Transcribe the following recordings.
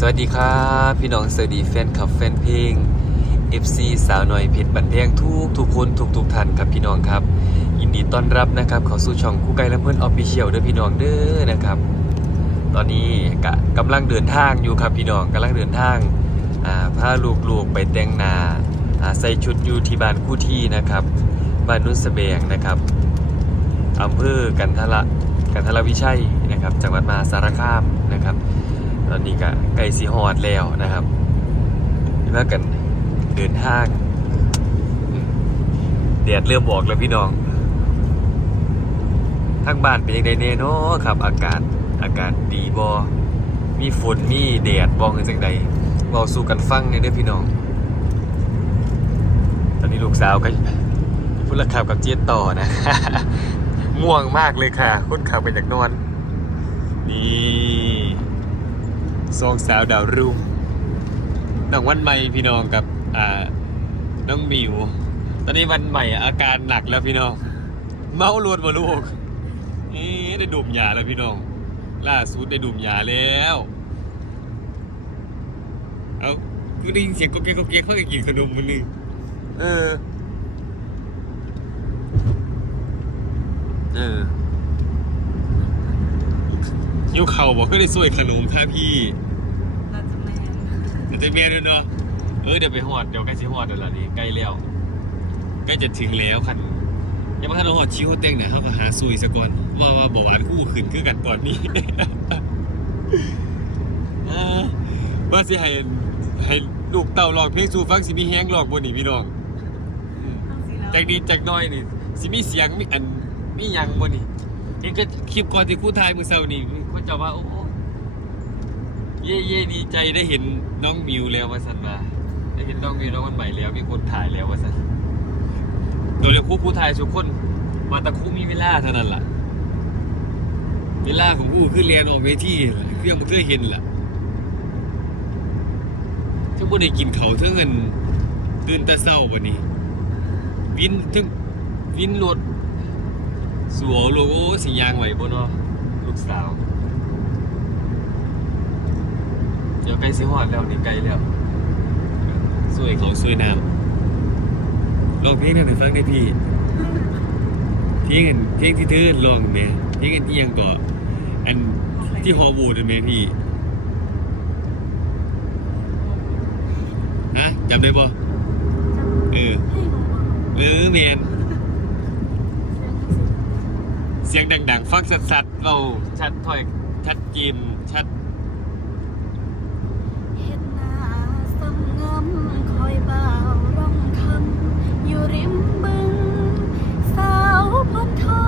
สวัสดีครับพี่น้องสวัสดีแฟนคลับแฟนเพลง FC สาวหน่อยเพชรบันแพงทุกทุกคนทุกทุกท่านครับพี่น้องครับ ยินดีต้อนรับนะครับเข้าสู่ช่องคู่ไก่และเพื่อนออฟฟิเชียลเด้อพี่น้องเด้อนะครับ ตอนนี้กะกำลังเดินทางอยู่ครับพี่น้องกำลังเดินทางอ่าพาลูกๆไปแต่งนาใส่ชุดอยู่ที่บ้านคู่ที่นะครับบ้านนุ่นสะแบงนะครับอำเภอกันทละกันทละวิชัยนะครับ จังหวัดมหาสารคามนะครับ ตอนนี้ก็ใกล้สีฮอดแล้วนะครับแล้วกันเดินทางแดดเริ่มออกแล้วพี่น้องทางบ้านเป็นยังไงเน่เนาะครับ อากาศอากาศดีบอมีฝนมีแดดบองกันจังใดเบาสู่กันฟังเนี่ยเด้อพี่น้อง ตอนนี้ลูกสาวก็พูดละขับกับเจี๊ยต่อนะง่วงมากเลยค่ะคนขับไปจากนอนนี่ สองสาวดาวรุ่งน้องวันใหม่พี่น้องกับอ่าน้องหมิว ตอนนี้วันใหม่อาการหนักแล้วพี่น้อง เมาลวนมาลูกเอ๊ะได้ดูมยาแล้วพี่น้อง ล่าสุดได้ดูมยาแล้วเอาคือได้ยินเสียงก็แก๊กก็แก๊กเขาก็กินขนมมันนี่เออ เออ ยิ้วเข่าบอกก็ได้สวยขนมค่ะพี่เราจะแมนเดี๋ยวจะเมียด้วยเนาะเออเดี๋ยวไปหอดเดี๋ยวใกล้สิหอดเดี๋ยวละนี่ใกล้แล้วใกล้จะถึงแล้วคันยังไม่ทันหอดชิวเต็งเนี่ยเขาก็หาซุยซะก่อนว่าว่าเบาหวานคู่ขึ้นคือกันก่อนนี้เออว่าสิให้ให้ลูกเต่าลองเพลงสู่ฟังสิมีแฮงลองบนนี่พี่น้องต้องสีเราจากดีจากน้อยนี่สิมีเสียงมีอันมีหยังบนนี่เห็นก็คลิปก่อนที่คู่ทายมือเศร้านี่เขา จะว่าโอ้เย่เย่ดีใจได้เห็นน้องมิวแล้วว่าสันมาได้เห็นน้องมิวน้องวันใหม่แล้วมีคนถ่ายแล้วว่าสันโดยเฉพาะผู้ถ่ายทุกคน มาตะคู่มีเวลาเท่านั้นล่ะเวลาของผู้คือเรียนออกเวทีล่ะเพื่อนมันเคยเห็นล่ะถ้าบ่ได้กินเขาวเท่าเงินตื่นแต่เศร้าวันนี้ วินถึงวินรถสัวโลโก้สียางไหวบ่เนาะลูกสาว เดี๋ยวใกล้สิฮอดแล้วนี่ใกล้แล้วสวยเขาสวยน้ำลองเพลงหน่อยฟังได้พี่เพลงอันเพลงที่เธอลองเนี่ยเพลงอันเอียงก่ออันที่ฮอลวูดอันไหมพี่ฮะจำได้ปะเออให้ผมบอกเออเมนเสียงทั้งสิเสียงดังๆ ฟังสัดๆเราชัดถ้อยชัดจิมชัด เฮ็ดหน้าสำงำ คอยบ่าวร้องคำอยู่ริมบึง สาวพ้นท้อง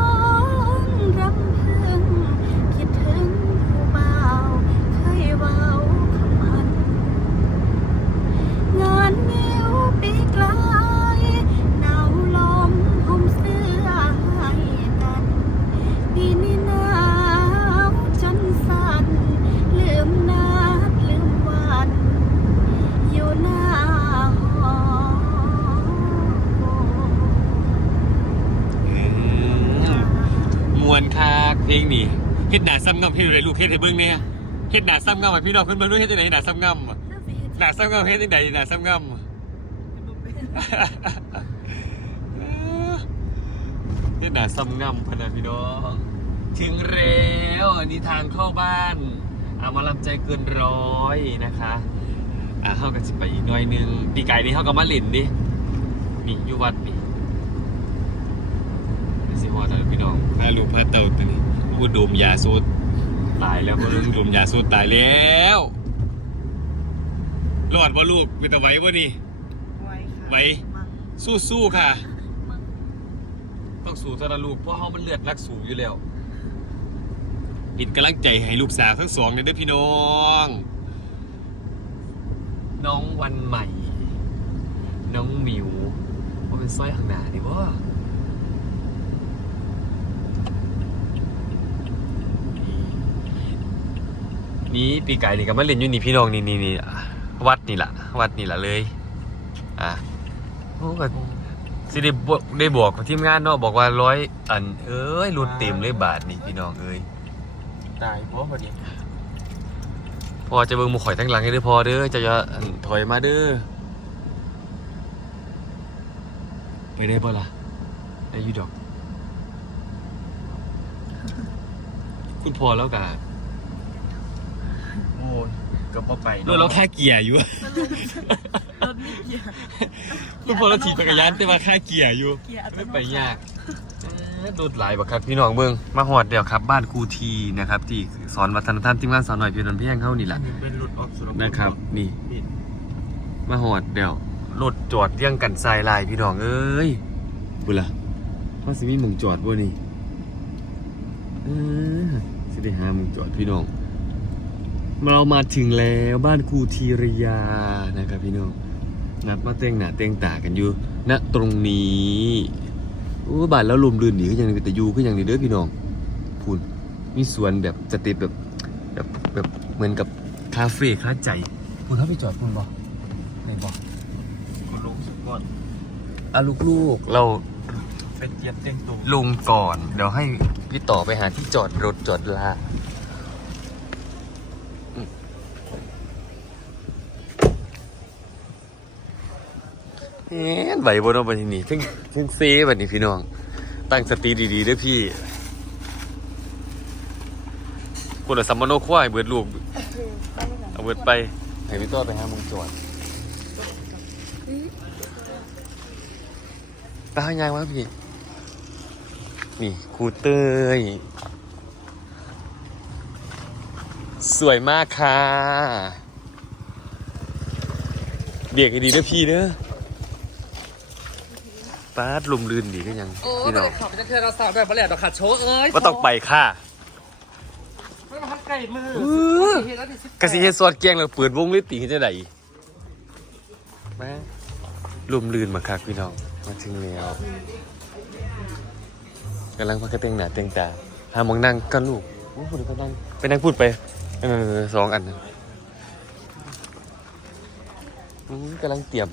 เฮ็ดหน้าซ้ำงำให้เลยลูกเฮ็ดให้เบิ่งเนี่ยเฮ็ดหน้าซ้ำงำให้พี่น้องเพิ่นเบิ่งด้วยเฮ็ดจังได๋หน้าซ้ำงำอะน่าสิเฮ็ดหน้าซ้ำงำเฮ็ดจังไดหน้าซ้ำงำเฮ็ดหน้าซ้ำงำพะนะพี่น้องถึงแล้วนนี้ทางเข้าบ้านอามาลำใจเกินร้อยนะคะอ่าเฮาก็สิไปอีกหน่อยนึงปีไก่นี้เฮาก็มาเล่นดินี่อยู่วัดนี่สิฮอดแล้วพี่น้องพาลูกพาเต่าตัวนี้ พูดดมยาสูดตายแล้วบ่ลูกดมยาสูดตายแล้วรอดบ่ลูกเป็นตะไหวบ่นี่ไว้ค่ะไว้มั่งสู้ๆค่ะ มั่งต้องสู้เท่านั้นลูกเพราะเขามันเลือดรักสูงอยู่แล้วปิดกำลังใจให้ลูกสาวทั้งสองเลยเด้อพี่น้อง น้องวันใหม่ น้องหมิวว่าเป็นสร้อยข้างหน้าดิว่า นี่ปีไก่นี่ก็มาเล่นอยู่นี่พี่น้องนี่นี่นี่วัดนี่แหละวัดนี่แหละเลย อะโอ้ก็สิได้บอกได้บอกกับทีมงานเนาะบอกว่าร้อยอัน เอ้ยรุดเต็มเลยบาทนี่พี่น้องเอ้ยตายเพราะวันนี้พอจะเบิ่งหมู่ข่อยทั้งหลังให้เด้อพอเด้อจะอย่าอั่นถอยมาเด้อไปได้บ่ล่ะได้อยู่ดอก คุณพอแล้วกะโอ้ย ก็บ่ไปรถเราค่าเกียร์อยู่ รถไม่เกียร์คุณพอเราถีบจักรยานแต่ว่าค่าเกียร์อยู่ เกียร์อัตไม่โนไปมัติยาก ดูดหลายบักครับพี่น้องเบิ่งมาหอดเดี๋ยวครับ บ้านครูทีนะครับ ที่สอนวัฒนธรรมทีมงานสอนหน่อยพี่นนท์เพียงเข้านี่แหละอันนี้เป็นรถออกสุรพลนะครับ นี่ผิดมาหอดเดี๋ยวรถจอดเรียงกันทรายลายพี่น้องเอ้ยบุล่ะพ่อสิมีหมึงจอดบ่นี่เออสิได้หาหมึงจอดพี่น้อง เรามาถึงแล้วบ้านครูธีรยานะครับพี่น้องนัดมาเต้งหน้าเต้งตากันอยู่ณตรงนี้โอ้บ้านแล้วลมลื่นดีก็ยังมีแต่อยูก็ยังดีเด้อพี่น้องพูนมีสวนแบบสเต็ปแบบแบบแบบเหมือนกับคาเฟ่คาใจพูนเขาไปจอดพูนบ่ไม่บอกก็ลงสุก่อนอะลูกๆเราเป็นเจี๊ยบเจ้งตูลงก่อนเดี๋ยวให้พี่ต่อไปหาที่จอดรถจอดลา เอ๊ะไหวบนเอาไปที่นี่ทึ่งทึ่งเซบัดนี้พี่น้อง ตั้งสติดีๆเด้วยพี่คนละสัมมโนควายเบิดลูกเอาเบิดไปให้พี่ต่อไปหามึงจอดตายังวะพี่ นี่ครูเต้ยสวยมากค่ะ เบียกให้ดีนะพี่เด้อ ป้าดลมลื่นดีก็ยังโอ้พี่ไม่น้องได้ขับจะเคยเราสาวแบบบะแหลดดอกขาดโชว์เอ้ยว่าต้องไปค่ะไม่มาทักไก่มือเออเห็นแล้วดิสิกะสิเฮ็ดซอดแกงแล้วเปิดวงลิตีให้ได้ไดแม่ลมลื่นมาคักพี่น้องมาถึงแล้วกำลังพักกระเตงหนาเตงตาหาหมองนั่งกันลูกโอ้พูดก็นั่งไปนั่งพูดไปเออสองอันนะอืมกำลังเตรียม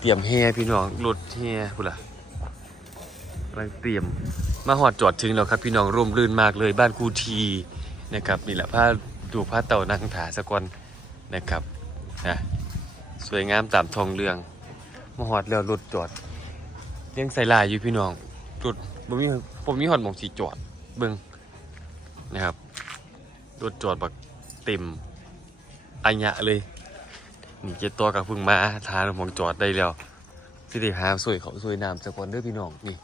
เตรียมแฮพี่น้องรถแฮพูดล่ะกำลังเตรียมมาหอดจอดถึงแล้วครับ พี่น้องร่มรื่นมากเลยบ้านคูทีนะครับนี่แหละผ้าดูผ้าเต่านั่งถาสะกอนนะครับนะสวยงามตามทองเรืองมาหอดแล้วรถจอดยังใส่ลายอยู่พี่น้องรถบ่มีผมมีหอดหมองสีจอดเบิ่งนะครับรถจอดแบบเต็มอัญญะเลย นี่เจ็ดตัวกับพึ่งมาทานหมองจอดได้แล้วสิได้หาสวยเขาสวยน้ำสะกอนเด้อพี่น้องนี่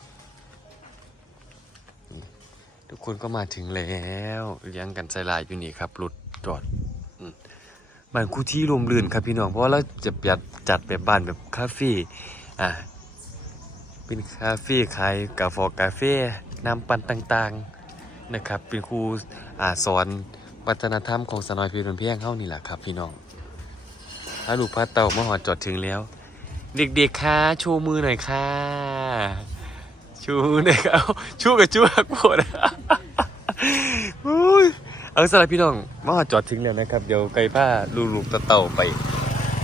ทุกคนก็มาถึงแล้วเลี้ยงกันใจลายอยู่นี่ครับรถจอดบ้านคู่ที่รวมรื่นครับพี่น้องเพราะว่าเราจะจัดจัดแบบบ้านแบบคาเฟ่อ่าเป็นคาเฟ่ขายกาแฟกาแฟน้ำปั่นต่างๆนะครับ เป็นครูอ่าสอนวัฒนธรรมของสนอยพีรนเพียงเข้านี่แหละครับพี่น้อง ถ้าลูกพระเต่ามาหอดจอดถึงแล้ว เด็กๆค่ะชูมือหน่อยค่ะ ชูเนี่ยเอาชูกับชูหักปวดเอาสำหรับพี่น้องมาจอดทิ้งแล้วนะครับ เดี๋ยวไก่ผ้าลูลูกตะเต่าไป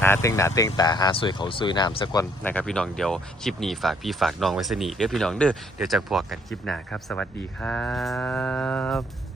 หาเต็งหนาเต็งตาหาสวยเขาสวยน้ำสักวันนะครับพี่น้องเดี๋ยวคลิปนี้ฝากพี่ฝากน้องไว้สนิทเด้อพี่น้องเด้อเดี๋ยวจะพอกันคลิปหน้าครับ สวัสดีครับ